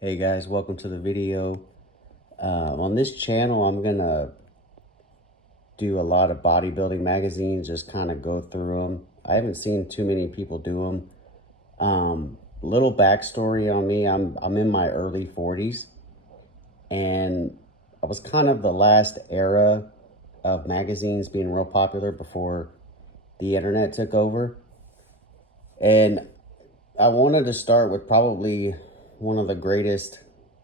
Hey guys, welcome to the video. On this channel, I'm gonna do a lot of bodybuilding magazines, just kind of go through them. I haven't seen too many people do them. Little backstory on me, I'm in my early 40s, and I was kind of the last era of magazines being real popular before the internet took over. And I wanted to start with probably one of the greatest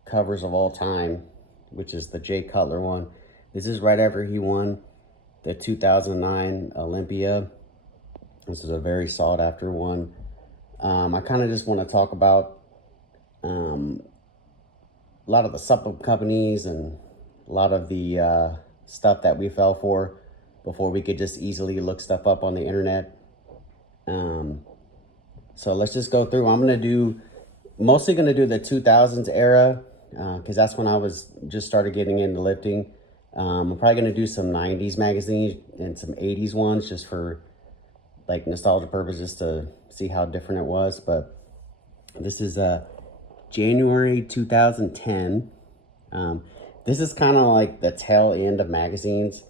covers of all time, which is the Jay Cutler one. This is right after he won the 2009 Olympia. This is a very sought after one. I kind of just want to talk about a lot of the supplement companies and a lot of the stuff that we fell for before we could just easily look stuff up on the internet. So let's just go through. I'm mostly going to do the 2000s era because that's when I was just started getting into lifting. I'm probably going to do some 90s magazines and some 80s ones just for like nostalgia purposes to see how different it was. But this is January 2010. This is kind of like the tail end of magazines.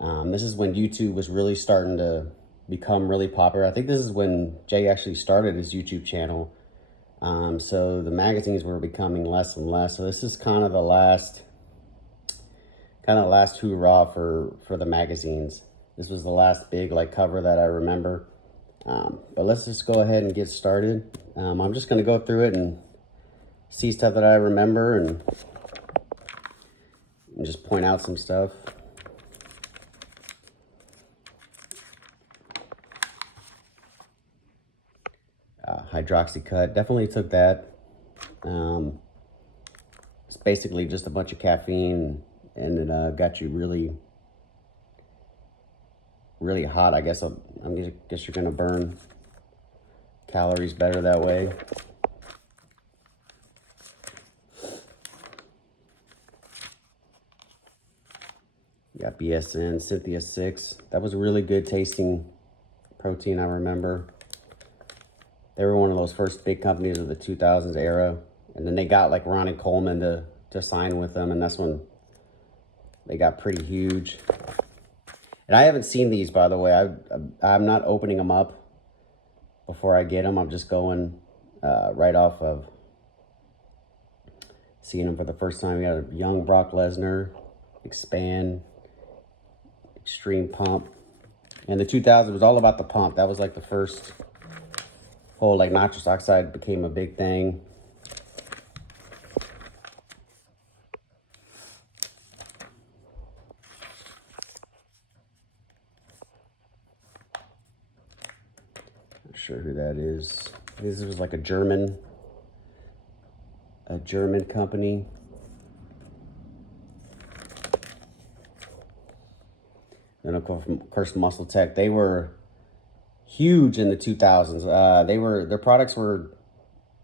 This is when YouTube was really starting to become really popular. I think this is when Jay actually started his YouTube channel. So the magazines were becoming less and less. So this is kind of the last hoorah for the magazines. This was the last big like cover that I remember. But let's just go ahead and get started. I'm just gonna go through it and see stuff that I remember and just point out some stuff. Hydroxycut, definitely took that. It's basically just a bunch of caffeine, and it got you really hot. I guess guess you're gonna burn calories better that way. You got BSN, Cynthia 6. That was a really good tasting protein, I remember. They were one of those first big companies of the 2000s era. And then they got like Ronnie Coleman to sign with them. And that's when they got pretty huge. And I haven't seen these, by the way. I'm not opening them up before I get them. I'm just going right off of seeing them for the first time. We got a young Brock Lesnar, Expand, Extreme Pump. And the 2000s was all about the pump. That was like the first whole like nitrous oxide became a big thing. Not sure who that is. This was like a German company. And of course, Muscle Tech. They were huge in the 2000s. Their products were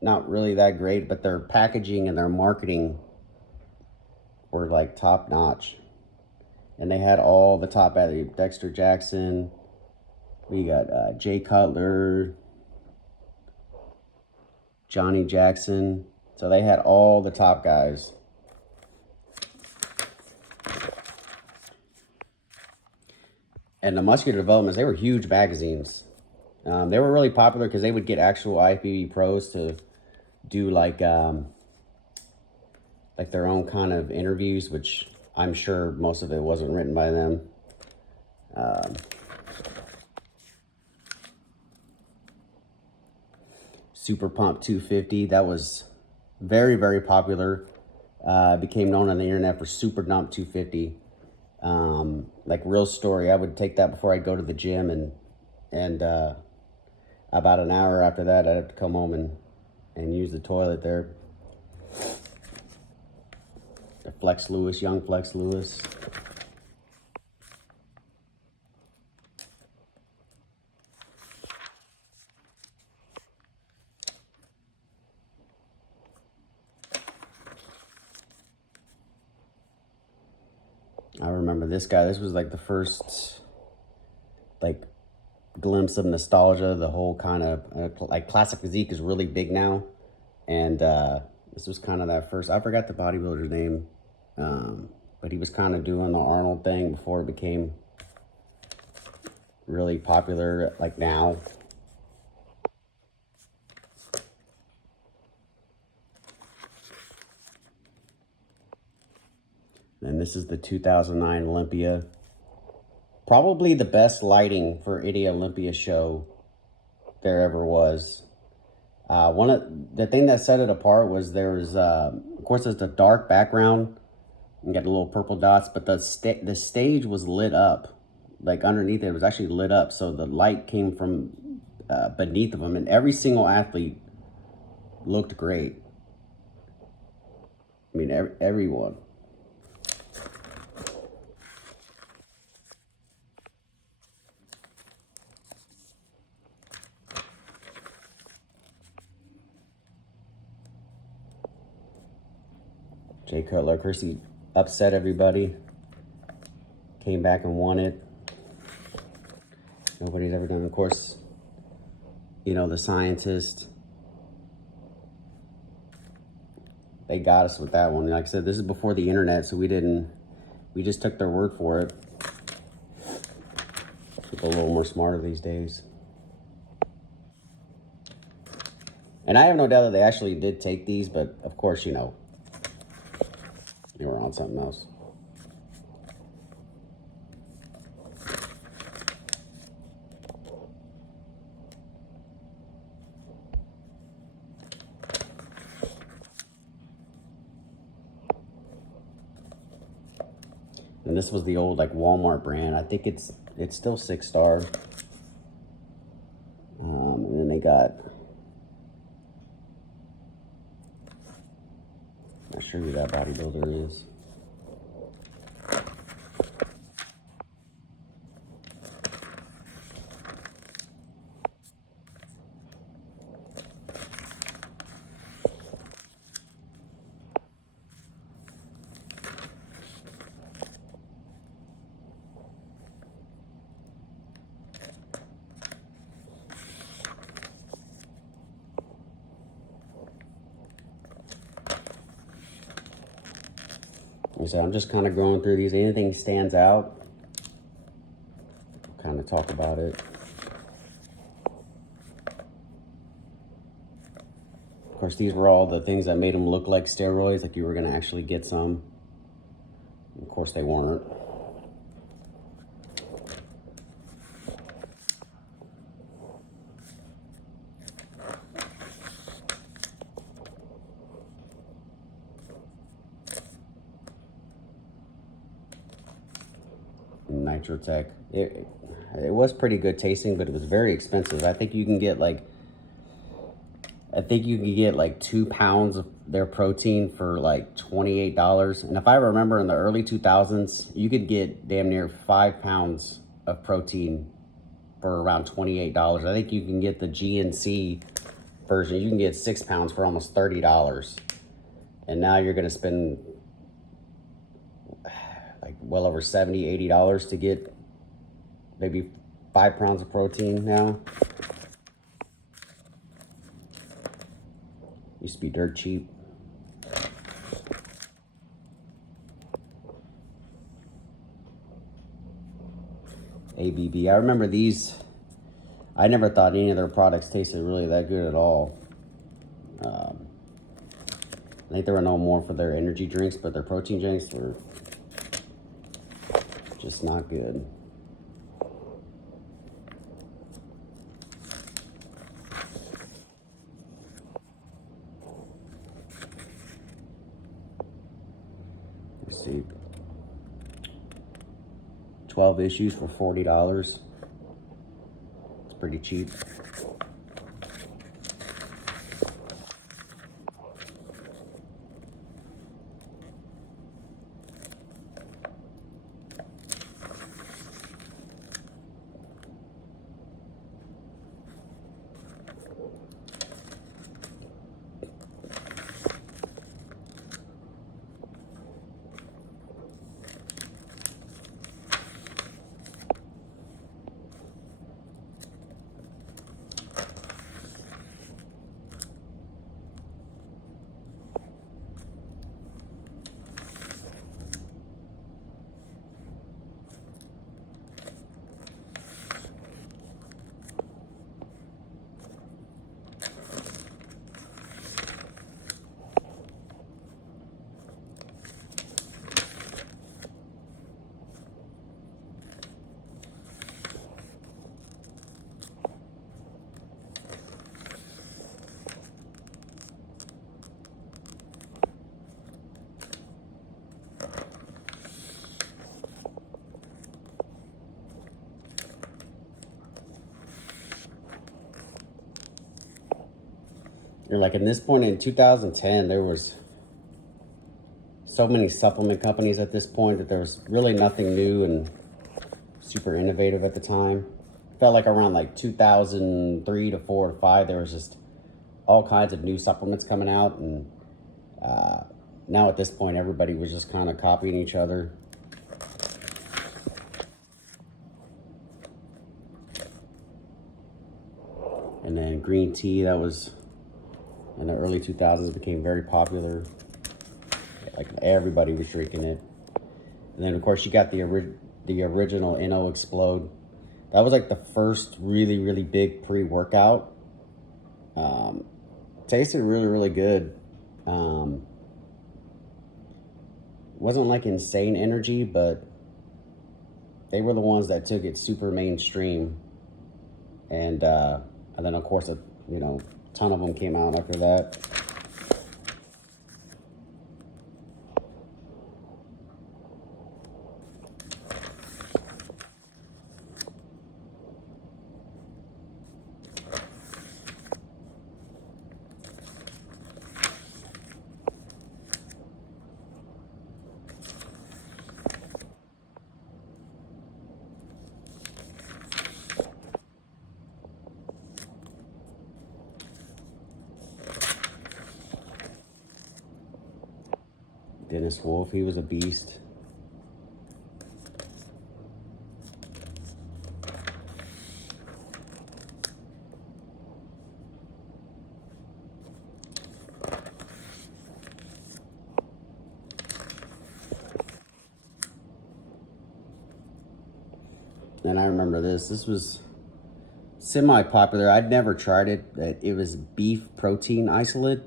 not really that great, but their packaging and their marketing were like top notch. And they had all the top athletes. Dexter Jackson. We got Jay Cutler, Johnny Jackson. So they had all the top guys. And the Muscular Developments, they were huge magazines. They were really popular because they would get actual IFBB pros to do like their own kind of interviews, which I'm sure most of it wasn't written by them. Super Pump 250, that was very, very popular. Became known on the internet for Super Dump 250. Like real story, I would take that before I'd go to the gym, and about an hour after that, I'd have to come home and use the toilet there. The Flex Lewis, young Flex Lewis. I remember this guy. This was like the first like glimpse of nostalgia. The whole kind of like classic physique is really big now, and This was kind of that first, I forgot the bodybuilder's name, but he was kind of doing the Arnold thing before it became really popular like now. And this is the 2009 Olympia. Probably the best lighting for any Olympia show there ever was. One of the thing that set it apart was there was, of course, it's a dark background. You got the little purple dots, but the stage was lit up. Like underneath it was actually lit up, so the light came from beneath of them, and every single athlete looked great. I mean, everyone. Jay Cutler, of course, he upset everybody. Came back and won it. Nobody's ever done. Of course, you know, the scientist. They got us with that one. Like I said, this is before the internet, so we just took their word for it. People are a little more smarter these days. And I have no doubt that they actually did take these, but of course, you know, they were on something else. And this was the old like Walmart brand. I think it's still 6-star. And then they got, I'm not sure who that bodybuilder is. So I'm just kind of going through these. Anything stands out, kind of talk about it. Of course, these were all the things that made them look like steroids, like you were going to actually get some. Of course, they weren't. Nitrotech. It was pretty good tasting, but it was very expensive. I think you can get like 2 pounds of their protein for like $28. And if I remember in the early 2000s, you could get damn near 5 pounds of protein for around $28. I think you can get the GNC version. You can get 6 pounds for almost $30. And now you're going to spend like well over $70, $80 to get maybe 5 pounds of protein now. Used to be dirt cheap. ABB. I remember these. I never thought any of their products tasted really that good at all. I think they were known more for their energy drinks, but their protein drinks were just not good. Let's see. 12 issues for $40. It's pretty cheap. You're like, in this point in 2010, there was so many supplement companies at this point that there was really nothing new and super innovative at the time. Felt like around like 2003 to 4 to 5, there was just all kinds of new supplements coming out, and now at this point, everybody was just kind of copying each other. And then green tea, that was in the early 2000s, became very popular. Like everybody was drinking it. And then of course you got the original NO Explode. That was like the first really big pre-workout. Tasted really good. Wasn't like insane energy, but they were the ones that took it super mainstream. And then of course a ton of them came out after that. Dennis Wolf, he was a beast. And I remember this was semi-popular. I'd never tried it. It was beef protein isolate,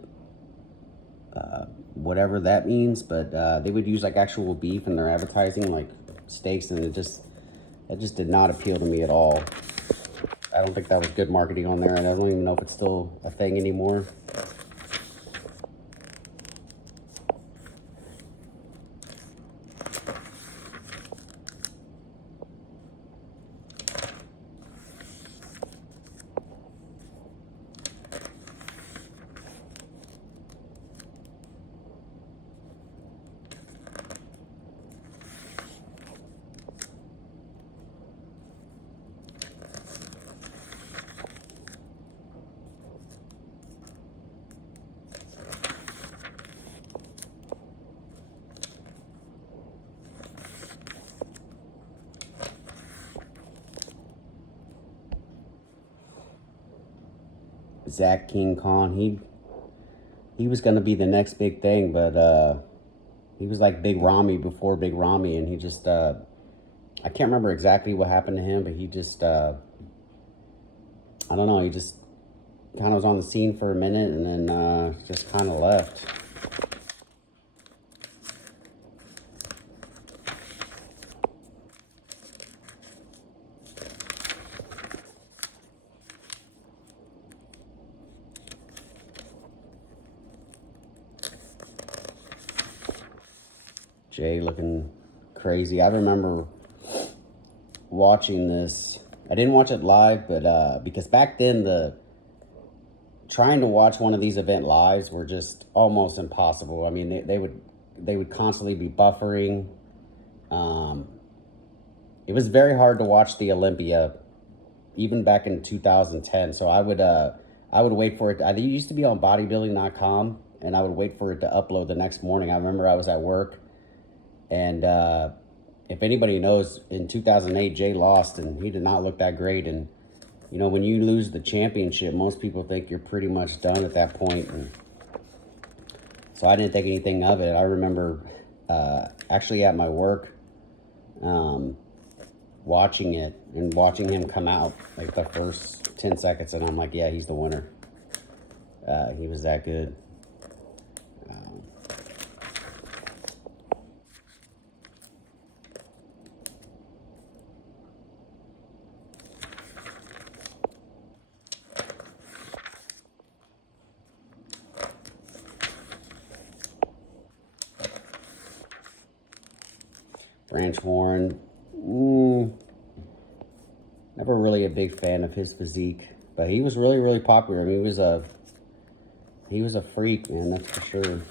whatever that means, but they would use like actual beef in their advertising, like steaks, and that just did not appeal to me at all. I don't think that was good marketing on there, and I don't even know if it's still a thing anymore. Zach King Khan, he was gonna be the next big thing, but he was like Big Ramy before Big Ramy, and he just I can't remember exactly what happened to him, but he just I don't know, he just kind of was on the scene for a minute and then just kind of left. Jay looking crazy. I remember watching this. I didn't watch it live, but because back then trying to watch one of these event lives were just almost impossible. I mean, they would constantly be buffering. It was very hard to watch the Olympia, even back in 2010. So I would wait for it. I used to be on bodybuilding.com, and I would wait for it to upload the next morning. I remember I was at work, and if anybody knows, in 2008, Jay lost, and he did not look that great. And when you lose the championship, most people think you're pretty much done at that point. And so I didn't think anything of it. I remember actually at my work watching it and watching him come out like the first 10 seconds, and I'm like, yeah, he's the winner. He was that good. Branch Warren, never really a big fan of his physique, but he was really popular. I mean, He was a freak, man, that's for sure.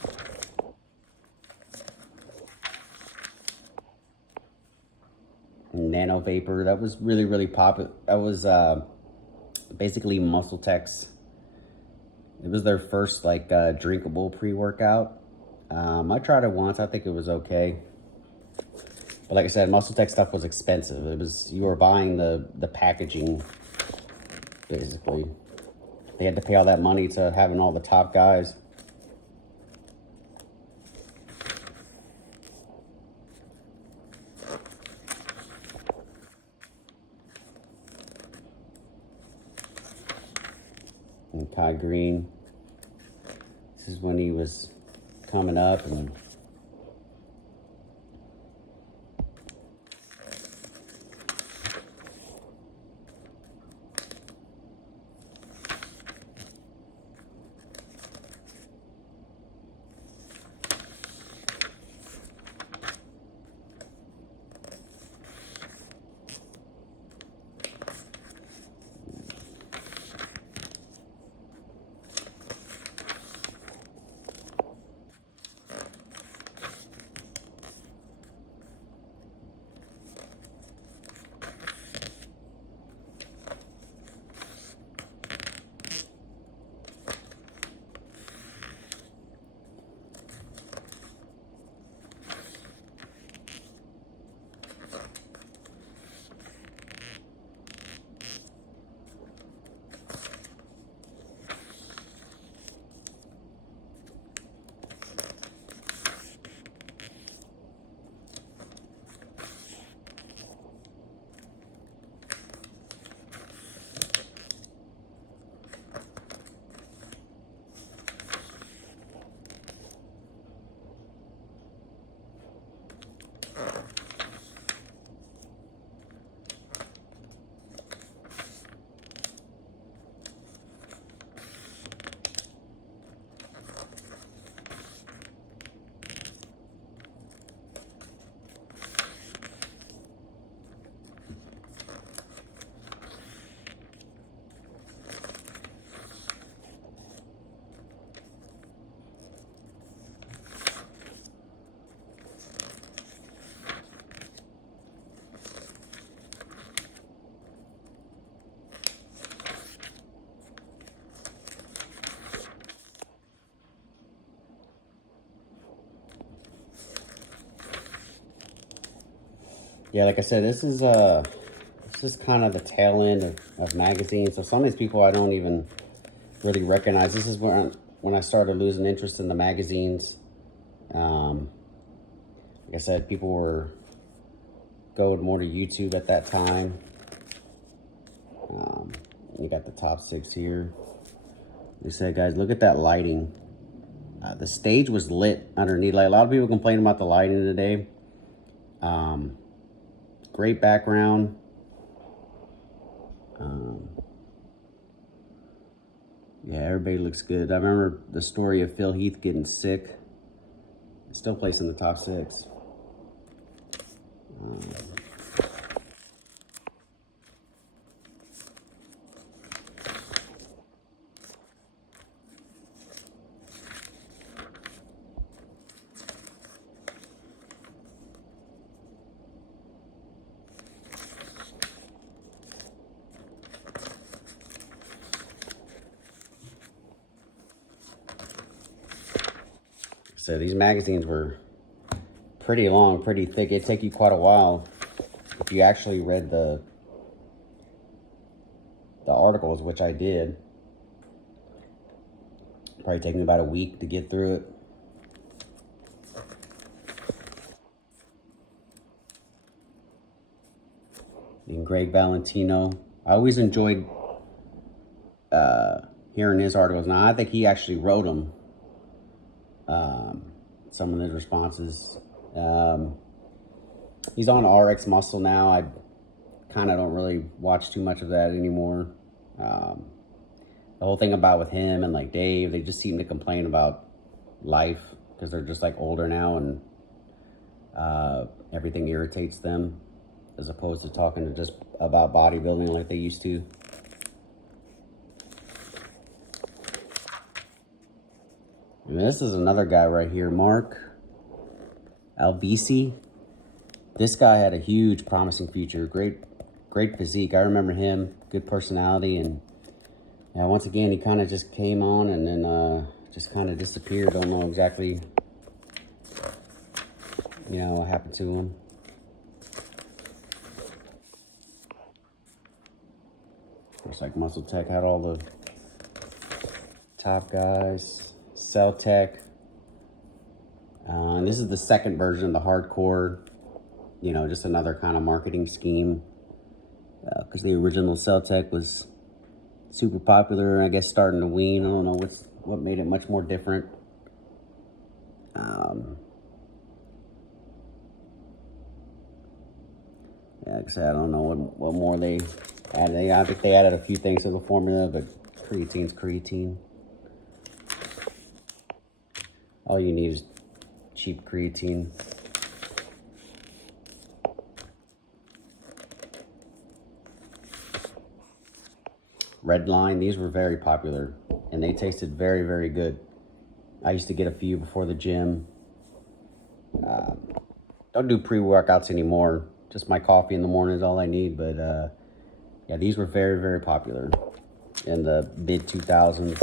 Nano Vapor, that was really, really popular. That was basically Muscle Tech's. It was their first like drinkable pre-workout. I tried it once. I think it was okay. But like I said, Muscle Tech stuff was expensive. It was, you were buying the packaging, basically. They had to pay all that money to having all the top guys. And Kai Green. This is when he was coming up, and yeah, like I said, this is kind of the tail end of magazines. So some of these people I don't even really recognize. This is when I started losing interest in the magazines. Like I said, people were going more to YouTube at that time. You got the top 6 here. Like I said, guys, look at that lighting. The stage was lit underneath. Like, a lot of people complain about the lighting today. Great background. Yeah, everybody looks good. I remember the story of Phil Heath getting sick. Still placed in the top 6. So these magazines were pretty long, pretty thick. It'd take you quite a while if you actually read the articles, which I did. Probably take me about a week to get through it. And Greg Valentino. I always enjoyed hearing his articles. Now, I think he actually wrote them. Some of his responses. He's on RX Muscle now. I kind of don't really watch too much of that anymore. The whole thing about with him and like Dave, they just seem to complain about life because they're just like older now, and everything irritates them, as opposed to talking to just about bodybuilding like they used to. And this is another guy right here, Mark Albisi. This guy had a huge promising future, great physique. I remember him, good personality, and yeah, once again, he kind of just came on and then just kind of disappeared. Don't know exactly, what happened to him. Looks like Muscle Tech had all the top guys. Cell Tech. And this is the second version of the hardcore. Just another kind of marketing scheme. Because the original Cell Tech was super popular, I guess starting to wean. I don't know what made it much more different. Yeah, like I said, I don't know what more they added. I think they added a few things to the formula, but creatine's creatine. All you need is cheap creatine. Red Line, these were very popular, and they tasted very, very good. I used to get a few before the gym. Don't do pre-workouts anymore. Just my coffee in the morning is all I need, but yeah, these were very, very popular in the mid-2000s.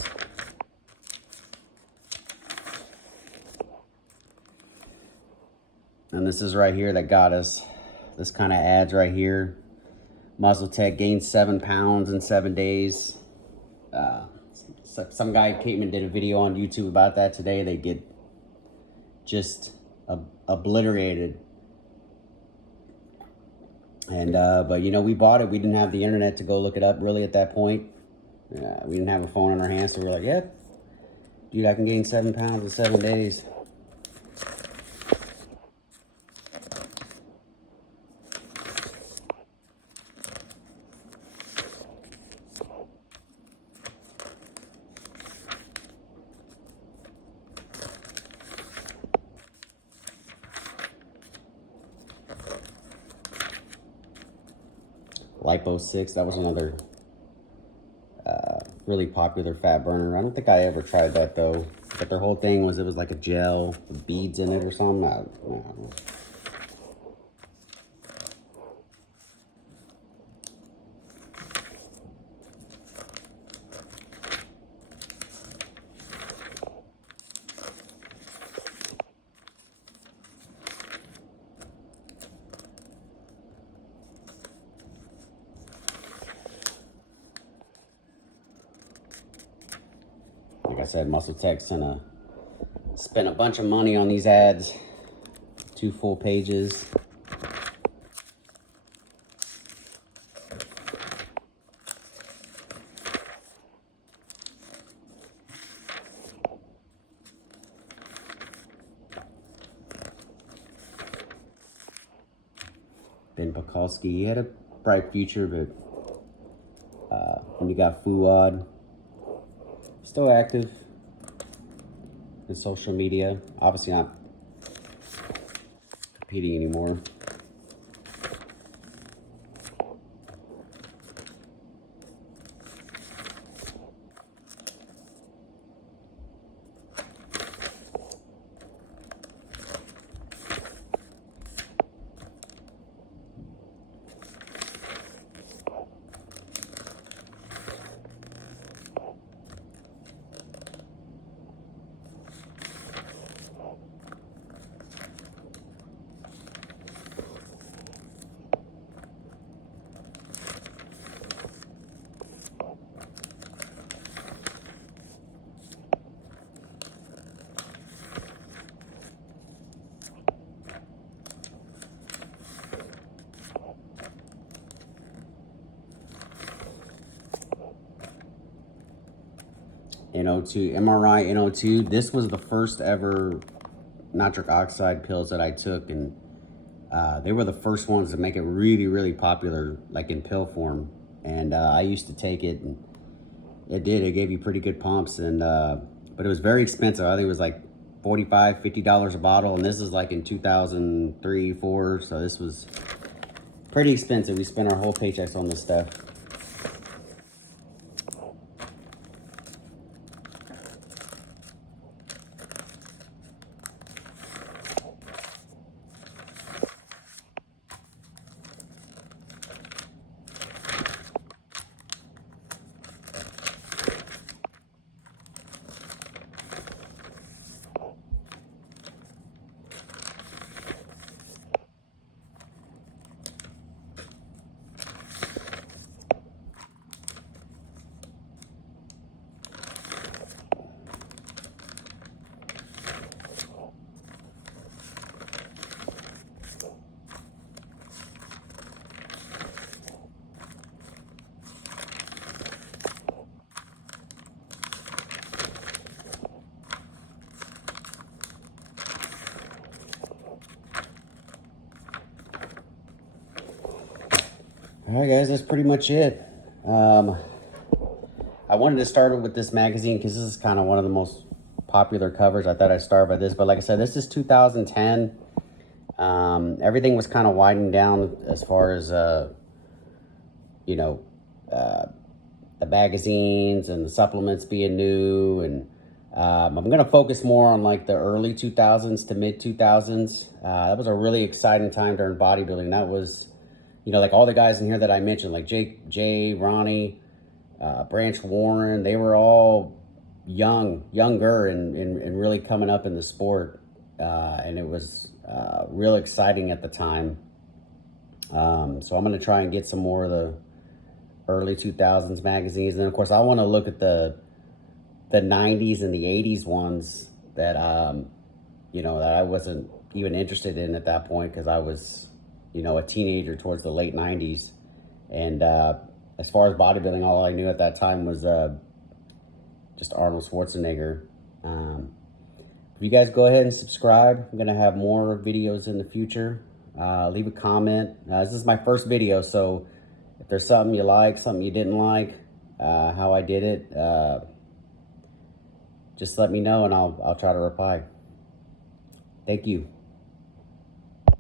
And this is right here that got us. This kind of ads right here. Muscle Tech gained 7 pounds in 7 days. Some guy came and did a video on YouTube about that today. They get just obliterated. And but we bought it. We didn't have the internet to go look it up really at that point. We didn't have a phone in our hands, so we're like, yep, dude, I can gain 7 pounds in 7 days. Lipo 6, that was another really popular fat burner. I don't think I ever tried that though. But their whole thing was it was like a gel with beads in it or something. I don't know. Like I said, Muscle Tech spent a bunch of money on these ads. 2 full pages. Ben Pekulski, he had a bright future, but when you got Fuad, still active in social media. Obviously not competing anymore. NO2, MRI NO2. This was the first ever nitric oxide pills that I took, and they were the first ones to make it really, really popular, like in pill form. And I used to take it, and it gave you pretty good pumps, and but it was very expensive. I think it was like $45, $50 a bottle, and this is like in 2003, 4, so this was pretty expensive. We spent our whole paychecks on this stuff. All right, guys, that's pretty much it. I wanted to start with this magazine because this is kind of one of the most popular covers. I thought I'd start by this, but like I said, this is 2010. Everything was kind of winding down as far as, you know, the magazines and the supplements being new. And I'm going to focus more on like the early 2000s to mid 2000s. That was a really exciting time during bodybuilding. That was, you know, like all the guys in here that I mentioned, like Jay, Ronnie, Branch Warren, they were all younger and really coming up in the sport. And it was real exciting at the time. So I'm going to try and get some more of the early 2000s magazines. And of course, I want to look at the 90s and the 80s ones that, you know, that I wasn't even interested in at that point because I was, you know, a teenager towards the late 90s. And as far as bodybuilding, all I knew at that time was just Arnold Schwarzenegger. If you guys go ahead and subscribe, I'm going to have more videos in the future. Leave a comment. This is my first video, so if there's something you like, something you didn't like, how I did it, just let me know and I'll try to reply. Thank you.